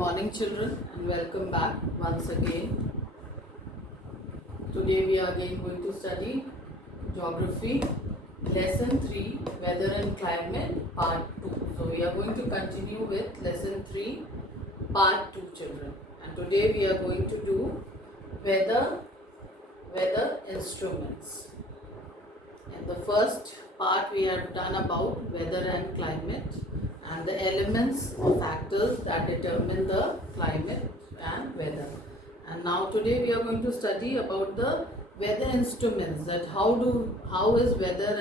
morning children, and welcome back once again. Today we are again going to study Geography Lesson 3 Weather and Climate Part 2. So we are going to continue with Lesson 3 Part 2 children, and today we are going to do weather instruments. In the first part we have done about weather and climate and the elements or factors that determine the climate and weather. And now today we are going to study about the weather instruments, that how is weather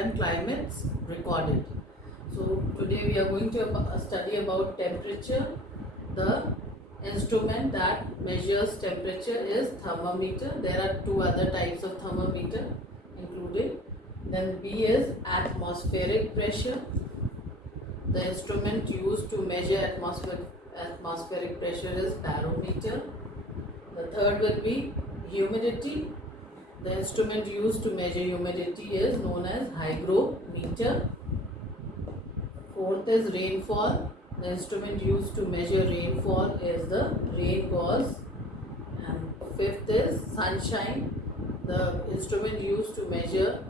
and climates recorded. So today we are going to study about temperature. The instrument that measures temperature is thermometer. There are two other types of thermometer included. Then B is atmospheric pressure. The instrument used to measure atmospheric pressure is barometer. The third will be humidity. The instrument used to measure humidity is known as hygrometer. Fourth is rainfall. The instrument used to measure rainfall is the rain gauge. And fifth is sunshine. The instrument used to measure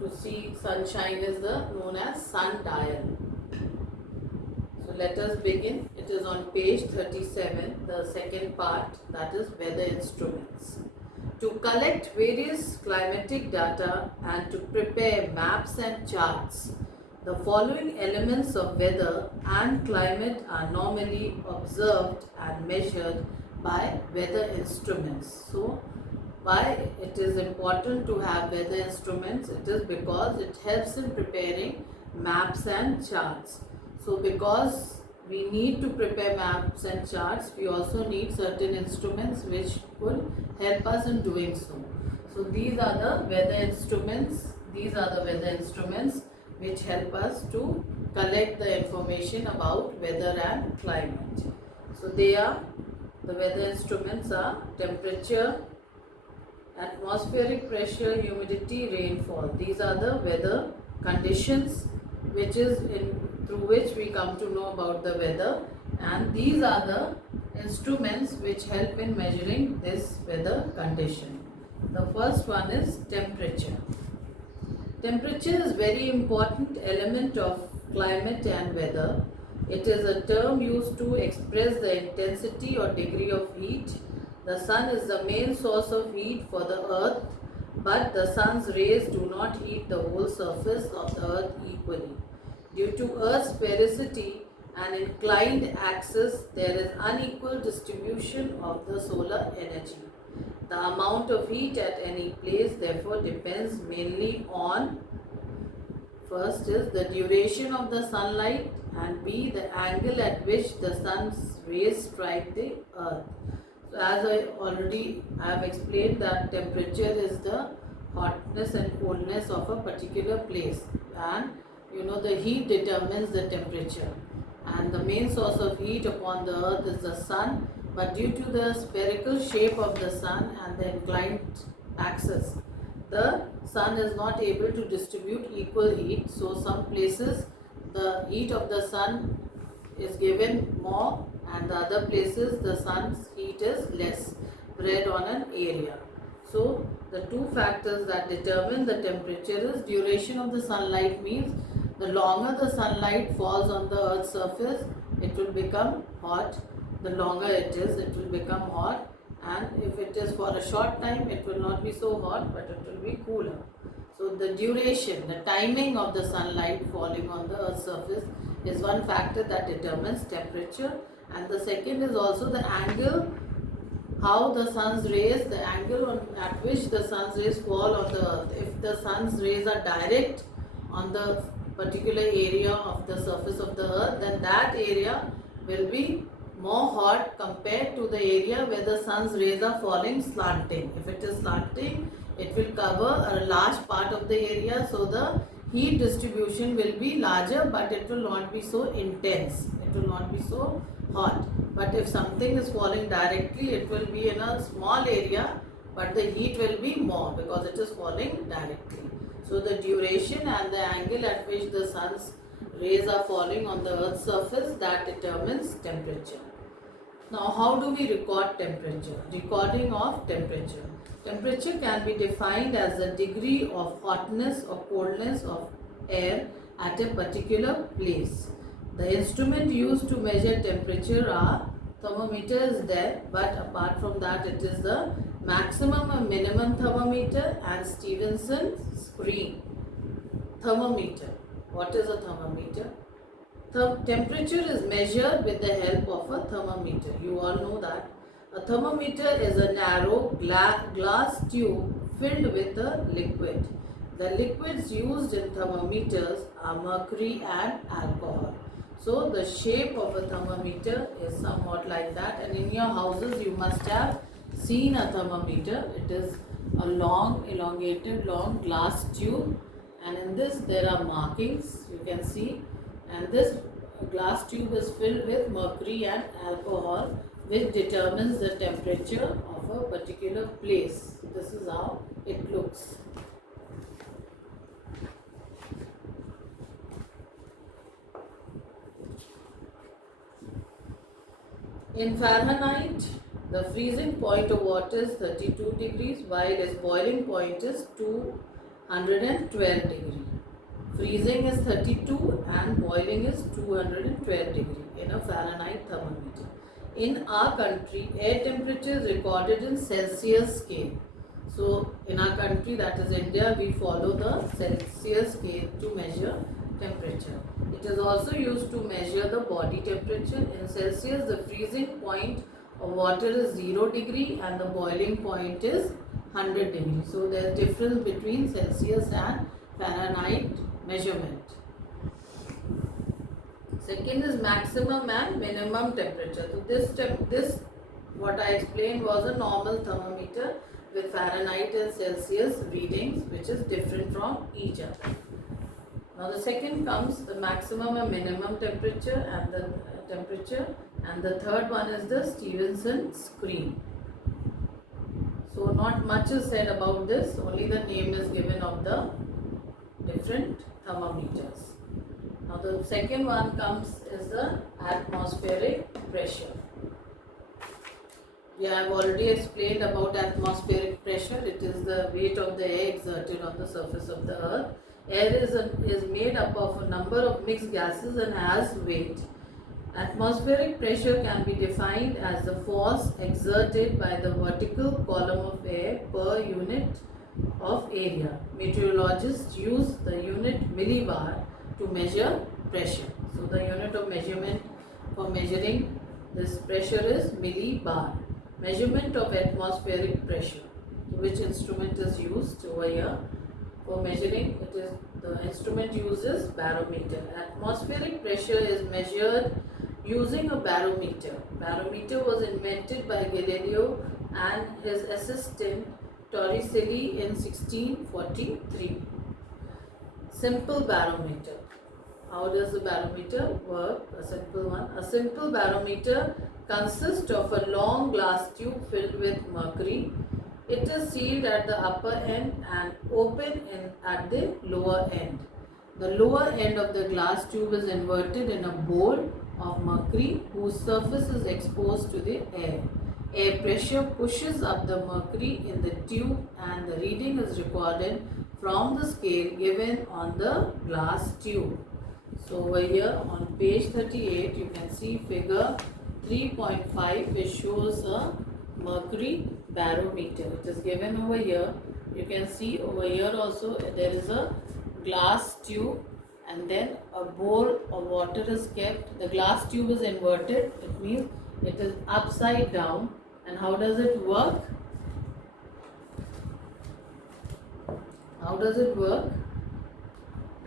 to see sunshine is known as sundial. So let us begin. It is on page 37, the second part, that is weather instruments. To collect various climatic data and to prepare maps and charts, the following elements of weather and climate are normally observed and measured by weather instruments. So why it is important to have weather instruments? It is because it helps in preparing maps and charts. So because we need to prepare maps and charts, we also need certain instruments which could help us in doing so. So these are the weather instruments. Which help us to collect the information about weather and climate. So the weather instruments are temperature, atmospheric pressure, humidity, rainfall. These are the weather conditions through which we come to know about the weather, and these are the instruments which help in measuring this weather condition. The first one is temperature. Temperature is very important element of climate and weather. It is a term used to express the intensity or degree of heat. The sun is the main source of heat for the earth, but the sun's rays do not heat the whole surface of the earth equally. Due to earth's sphericity and inclined axis, there is unequal distribution of the solar energy. The amount of heat at any place therefore depends mainly on, first is the duration of the sunlight, and B, the angle at which the sun's rays strike the earth. So as I already have explained, that temperature is the hotness and coldness of a particular place, and the heat determines the temperature, and the main source of heat upon the earth is the sun, but due to the spherical shape of the sun and the inclined axis, the sun is not able to distribute equal heat. So some places the heat of the sun is given more, and the other places the sun's heat is less, spread on an area. So the two factors that determine the temperature is duration of the sunlight. Means the longer the sunlight falls on the earth's surface, it will become hot. The longer it is, it will become hot, and if it is for a short time, it will not be so hot, but it will be cooler. So the duration, the timing of the sunlight falling on the earth's surface is one factor that determines temperature, and the second is also the angle, how the sun's rays, the angle at which the sun's rays fall on the earth. If the sun's rays are direct on the particular area of the surface of the earth, then that area will be more hot compared to the area where the sun's rays are falling slanting. If it is slanting, it will cover a large part of the area, so the heat distribution will be larger, but it will not be so intense. It will not be so hot. But if something is falling directly, it will be in a small area, but the heat will be more because it is falling directly. So the duration and the angle at which the sun's rays are falling on the earth's surface, that determines temperature. Now, how do we record temperature? Recording of temperature. Temperature can be defined as the degree of hotness or coldness of air at a particular place. The instrument used to measure temperature are thermometer is there, but apart from that it is the maximum and minimum thermometer and Stephenson screen thermometer. What is a thermometer? The temperature is measured with the help of a thermometer. You all know that. A thermometer is a narrow glass tube filled with a liquid. The liquids used in thermometers are mercury and alcohol. So the shape of a thermometer is somewhat like that, and in your houses you must have seen a thermometer. It is a long, elongated, long glass tube, and in this there are markings you can see, and this glass tube is filled with mercury and alcohol, which determines the temperature of a particular place. This is how it looks. In Fahrenheit, the freezing point of water is 32 degrees, while its boiling point is 212 degrees. Freezing is 32 and boiling is 212 degrees in a Fahrenheit thermometer. In our country, air temperature is recorded in Celsius scale. So, in our country, that is India, we follow the Celsius scale to measure temperature. It is also used to measure the body temperature. In Celsius, the freezing point of water is 0 degree and the boiling point is 100 degrees. So, there is difference between Celsius and Fahrenheit measurement. Second is maximum and minimum temperature. So this what I explained was a normal thermometer with Fahrenheit and Celsius readings, which is different from each other. Now the second comes the maximum and minimum temperature, and the third one is the Stephenson screen. So not much is said about this, only the name is given of the different thermometers. Now the second one comes is the atmospheric pressure. Yeah, I have already explained about atmospheric pressure. It is the weight of the air exerted on the surface of the earth. Air is made up of a number of mixed gases and has weight. Atmospheric pressure can be defined as the force exerted by the vertical column of air per unit of area. Meteorologists use the unit millibar to measure pressure. So the unit of measurement for measuring this pressure is millibar. Measurement of atmospheric pressure. Which instrument is used over here for measuring? It is the instrument uses barometer. Atmospheric pressure is measured using a barometer. Barometer was invented by Galileo and his assistant Torricelli in 1643. Simple barometer. How does the barometer work? A simple one. A simple barometer consists of a long glass tube filled with mercury. It is sealed at the upper end and open at the lower end. The lower end of the glass tube is inverted in a bowl of mercury whose surface is exposed to the air. Air pressure pushes up the mercury in the tube and the reading is recorded from the scale given on the glass tube. So over here on page 38 you can see figure 3.5, which shows a mercury barometer. It is given over here. You can see over here also there is a glass tube and then a bowl of water is kept. The glass tube is inverted. It means it is upside down. And how does it work? How does it work?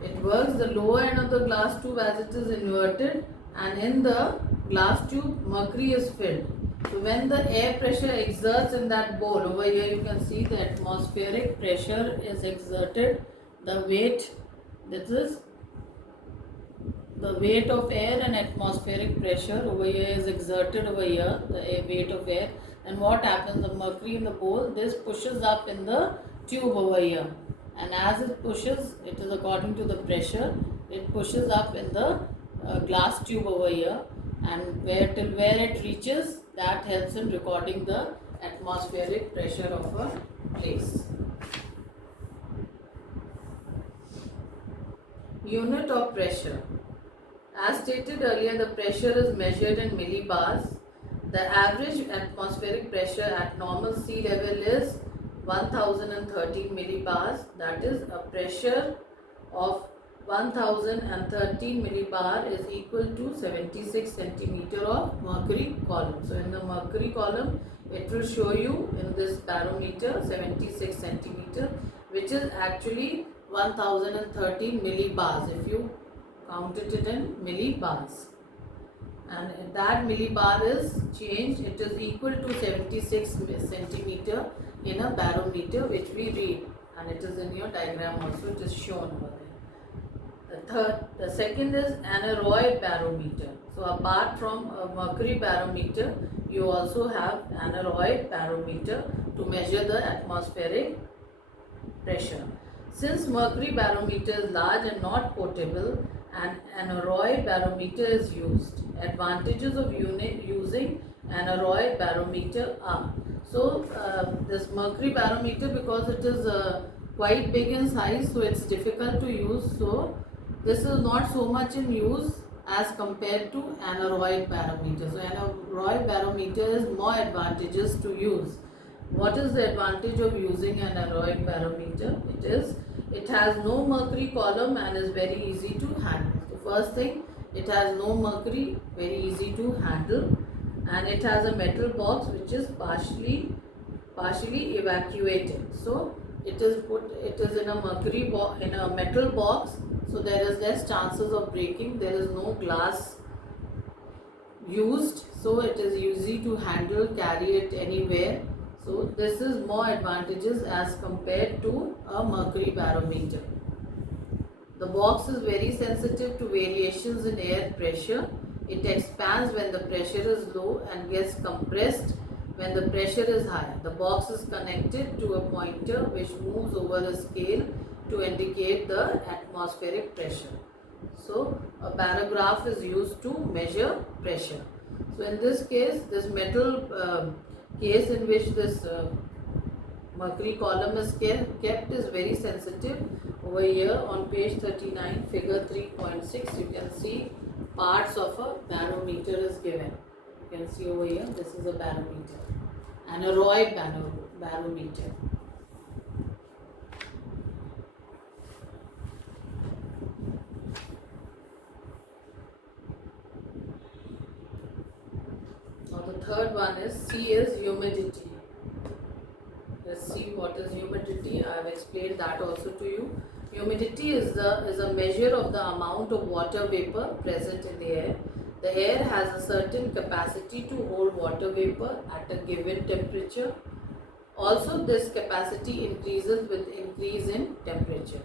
It works the lower end of the glass tube as it is inverted, and in the glass tube mercury is filled. So when the air pressure exerts in that bowl, over here you can see the atmospheric pressure is exerted. The weight, this is the weight of air and atmospheric pressure over here is exerted over here, the weight of air. And what happens, the mercury in the bowl, this pushes up in the tube over here. And as it pushes, it is according to the pressure. it pushes up in the glass tube over here, and till where it reaches, that helps in recording the atmospheric pressure of a place. Unit of pressure. As stated earlier, the pressure is measured in millibars. The average atmospheric pressure at normal sea level is 1013 millibars. That is, a pressure of 1013 millibar is equal to 76 centimeter of mercury column. So in the mercury column, it will show you in this barometer 76 centimeter, which is actually 1013 millibars if you counted it in millibars. And that millibar is changed, it is equal to 76 centimeter in a barometer, which we read, and it is in your diagram also, it is shown over there. The second is aneroid barometer. So apart from a mercury barometer, you also have aneroid barometer to measure the atmospheric pressure. Since mercury barometer is large and not portable, an aneroid barometer is used. Advantages of using aneroid barometer are, so this mercury barometer, because it is quite big in size, so it's difficult to use. So this is not so much in use as compared to aneroid barometer. So aneroid barometer is more advantageous to use. What is the advantage of using an aneroid barometer? It has no mercury column and is very easy to handle. So first thing, it has no mercury, very easy to handle, and it has a metal box which is partially evacuated. So it is in a metal box, so there is less chances of breaking. There is no glass used, so it is easy to handle, carry it anywhere. So this is more advantages as compared to a mercury barometer. The box is very sensitive to variations in air pressure. It expands when the pressure is low and gets compressed when the pressure is high. The box is connected to a pointer which moves over a scale to indicate the atmospheric pressure. So a barograph is used to measure pressure. So in this case, this metal case in which this mercury column is kept is very sensitive. Over here on page 39, figure 3.6, you can see parts of a barometer is given. You can see over here, this is a barometer, aneroid barometer. Now the third one is C is humidity. Let's see what is humidity. I have explained that also to you. Humidity is a measure of the amount of water vapor present in the air. The air has a certain capacity to hold water vapor at a given temperature. Also, this capacity increases with increase in temperature.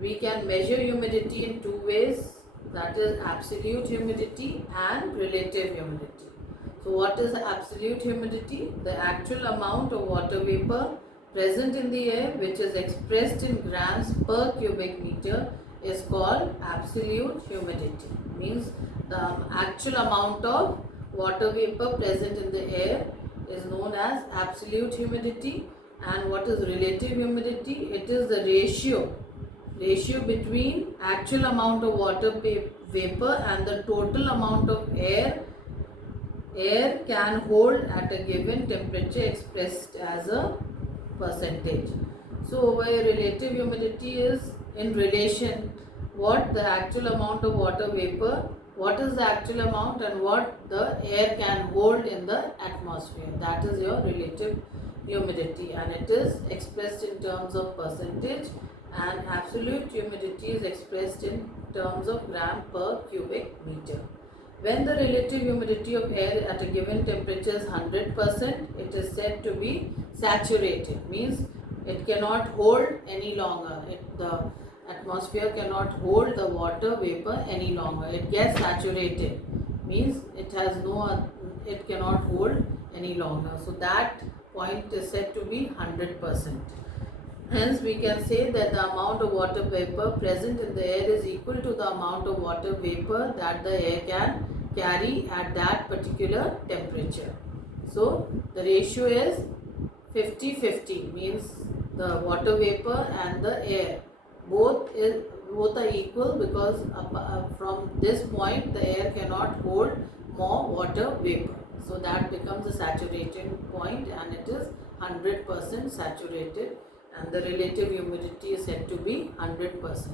We can measure humidity in two ways, that is absolute humidity and relative humidity. So what is absolute humidity? The actual amount of water vapor present in the air, which is expressed in grams per cubic meter, is called absolute humidity. Means the actual amount of water vapor present in the air is known as absolute humidity. And what is relative humidity? It is the ratio between actual amount of water vapor and the total amount of air can hold at a given temperature, expressed as a percentage. So over here, relative humidity is in relation what the actual amount of water vapor, what is the actual amount and what the air can hold in the atmosphere. That is your relative humidity, and it is expressed in terms of percentage, and absolute humidity is expressed in terms of gram per cubic meter. When the relative humidity of air at a given temperature is 100%, it is said to be saturated. Means it cannot hold any longer. The atmosphere cannot hold the water vapor any longer. It gets saturated. Means it cannot hold any longer. So that point is said to be 100%. Hence, we can say that the amount of water vapor present in the air is equal to the amount of water vapor that the air can carry at that particular temperature. So, the ratio is 50-50, means the water vapor and the air both are equal, because from this point the air cannot hold more water vapor. So that becomes a saturation point, and it is 100% saturated, and the relative humidity is said to be 100%.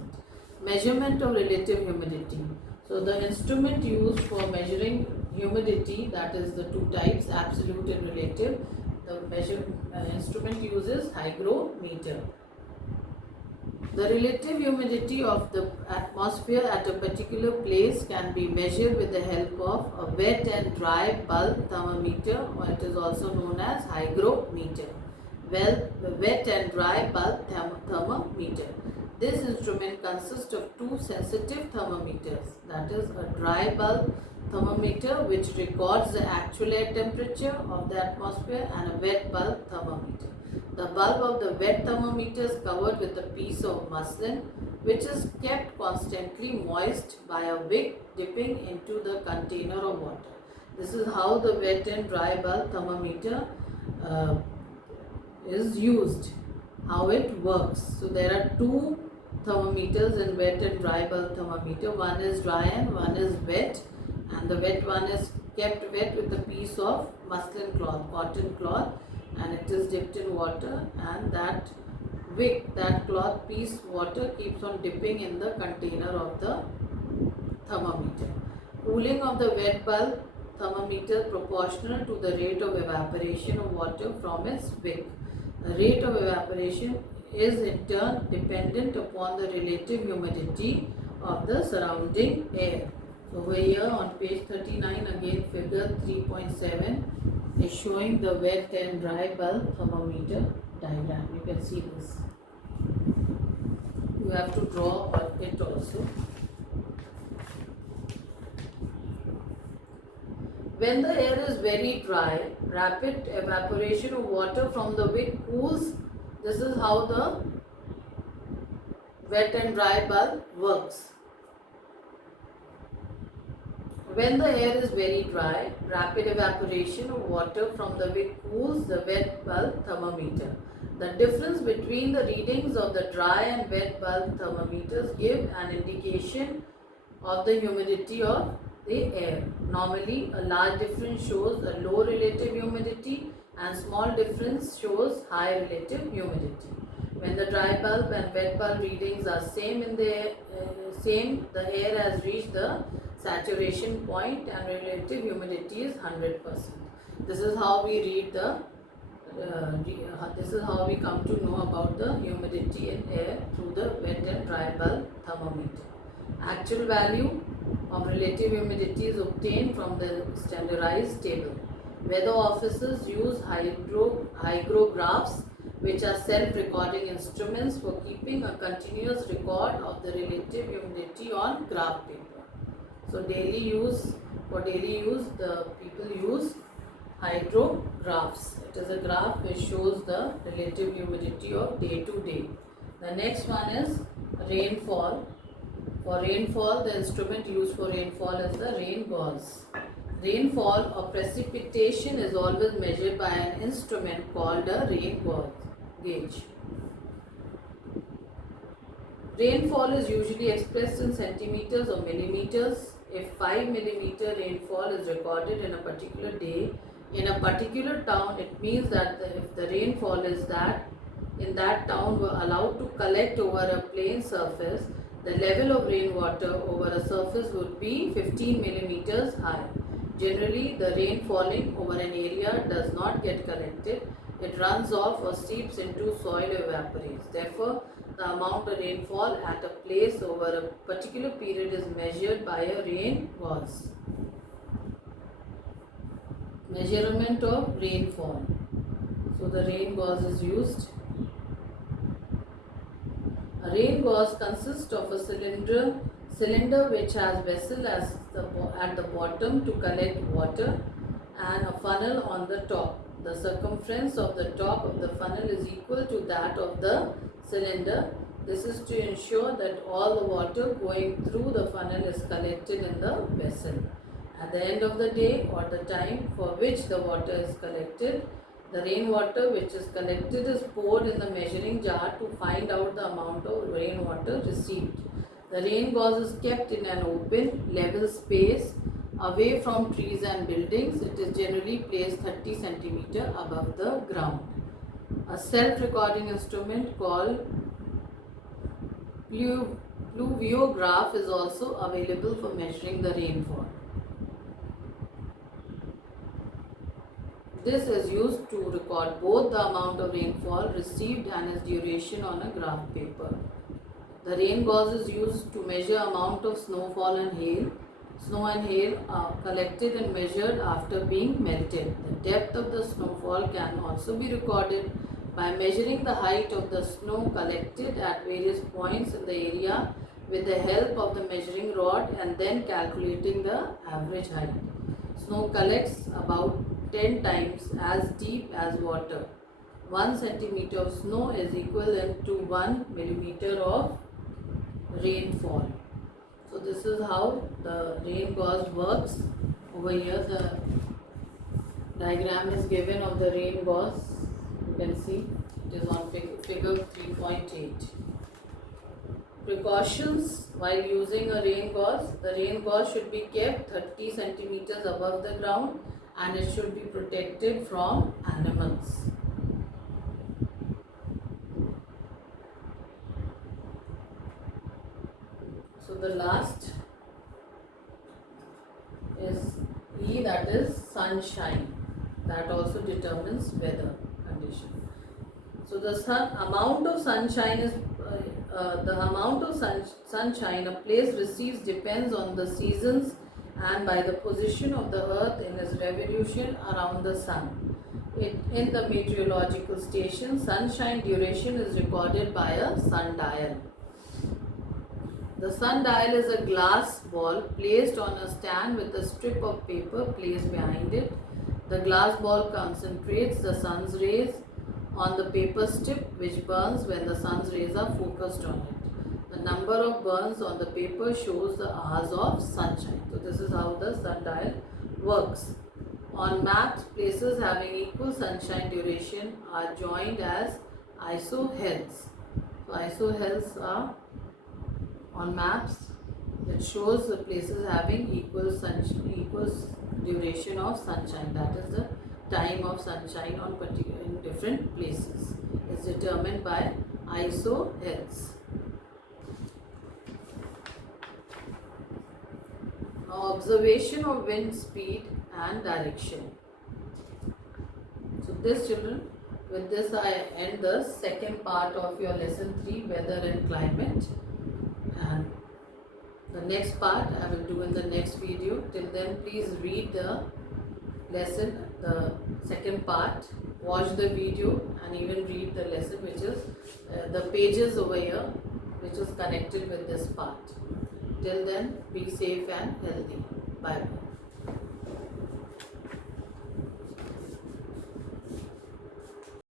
Measurement of relative humidity. So the instrument used for measuring humidity, that is the two types, absolute and relative. The instrument uses hygrometer. The relative humidity of the atmosphere at a particular place can be measured with the help of a wet and dry bulb thermometer, or it is also known as hygrometer. Well, the wet and dry bulb thermometer. This instrument consists of two sensitive thermometers, that is a dry bulb thermometer which records the actual air temperature of the atmosphere, and a wet bulb thermometer. The bulb of the wet thermometer is covered with a piece of muslin which is kept constantly moist by a wick dipping into the container of water. This is how the wet and dry bulb thermometer is used, how it works. So there are two thermometers in wet and dry bulb thermometer. One is dry and one is wet, and the wet one is kept wet with a piece of muslin cloth, cotton cloth, and it is dipped in water, and that wick, that cloth piece water keeps on dipping in the container of the thermometer. Cooling of the wet bulb thermometer proportional to the rate of evaporation of water from its wick. The rate of evaporation is in turn dependent upon the relative humidity of the surrounding air. So over here on page 39, again figure 3.7 is showing the wet and dry bulb thermometer diagram. You can see this. You have to draw it also. When the air is very dry, rapid evaporation of water from the wick cools. This is how the wet and dry bulb works. When the air is very dry, rapid evaporation of water from the wick cools the wet bulb thermometer. The difference between the readings of the dry and wet bulb thermometers give an indication of the humidity of the air. Normally, a large difference shows a low relative humidity, and small difference shows high relative humidity. When the dry bulb and wet bulb readings are same in the air has reached the saturation point and relative humidity is 100%. This is how we read the this is how we come to know about the humidity in air through the wet and dry bulb thermometer. Actual value of relative humidity is obtained from the standardized table. Weather officers use hygrographs, which are self-recording instruments for keeping a continuous record of the relative humidity on graph paper. So for daily use, the people use hydrographs. It is a graph which shows the relative humidity of day to day. The next one is rainfall. For rainfall, the instrument used for rainfall is the rain gauge. Rainfall or precipitation is always measured by an instrument called a rain gauge. Rainfall is usually expressed in centimeters or millimeters. If 5 millimeter rainfall is recorded in a particular day in a particular town, it means that if the rainfall is that in that town were allowed to collect over a plain surface, the level of rainwater over a surface would be 15 millimeters high. Generally, the rain falling over an area does not get collected. It runs off or seeps into soil or evaporates. Therefore, the amount of rainfall at a place over a particular period is measured by a rain gauge. Measurement of rainfall. So the rain gauge is used. A rain gauge consists of a cylinder which has vessel at the bottom to collect water and a funnel on the top. the circumference of the top of the funnel is equal to that of the cylinder. This is to ensure that all the water going through the funnel is collected in the vessel. At the end of the day or the time for which the water is collected, the rainwater which is collected is poured in the measuring jar to find out the amount of rainwater received. The rain gauze is kept in an open, level space away from trees and buildings. It is generally placed 30 cm above the ground. A self-recording instrument called pluviograph is also available for measuring the rainfall. This is used to record both the amount of rainfall received and its duration on a graph paper. The rain gauze is used to measure amount of snowfall and hail. Snow and hail are collected and measured after being melted. The depth of the snowfall can also be recorded by measuring the height of the snow collected at various points in the area with the help of the measuring rod and then calculating the average height. Snow collects about 10 times as deep as water. 1 centimeter of snow is equivalent to 1 millimeter of rainfall. So this is how the rain gauze works. Over here the diagram is given of the rain gauze. You can see it is on figure 3.8. Precautions while using a rain gauze. The rain gauze should be kept 30 centimeters above the ground and it should be protected from animals. So the last is E, that is sunshine. That also determines weather condition. So the amount of sunshine is sunshine a place receives depends on the seasons and by the position of the earth in its revolution around the sun. In the meteorological station, sunshine duration is recorded by a sundial. The sundial is a glass ball placed on a stand with a strip of paper placed behind it. The glass ball concentrates the sun's rays on the paper strip which burns when the sun's rays are focused on it. The number of burns on the paper shows the hours of sunshine. So this is how the sundial works. On maps, places having equal sunshine duration are joined as isohells. So isohells are on maps that shows the places having equal duration of sunshine. That is the time of sunshine on in different places is determined by isohells. Now observation of wind speed and direction. So this, children, with this I end the second part of your lesson 3, weather and climate, and the next part I will do in the next video. Till then, please read the lesson, the second part, watch the video and even read the lesson, which is the pages over here which is connected with this part. Till then, be safe and healthy. Bye bye.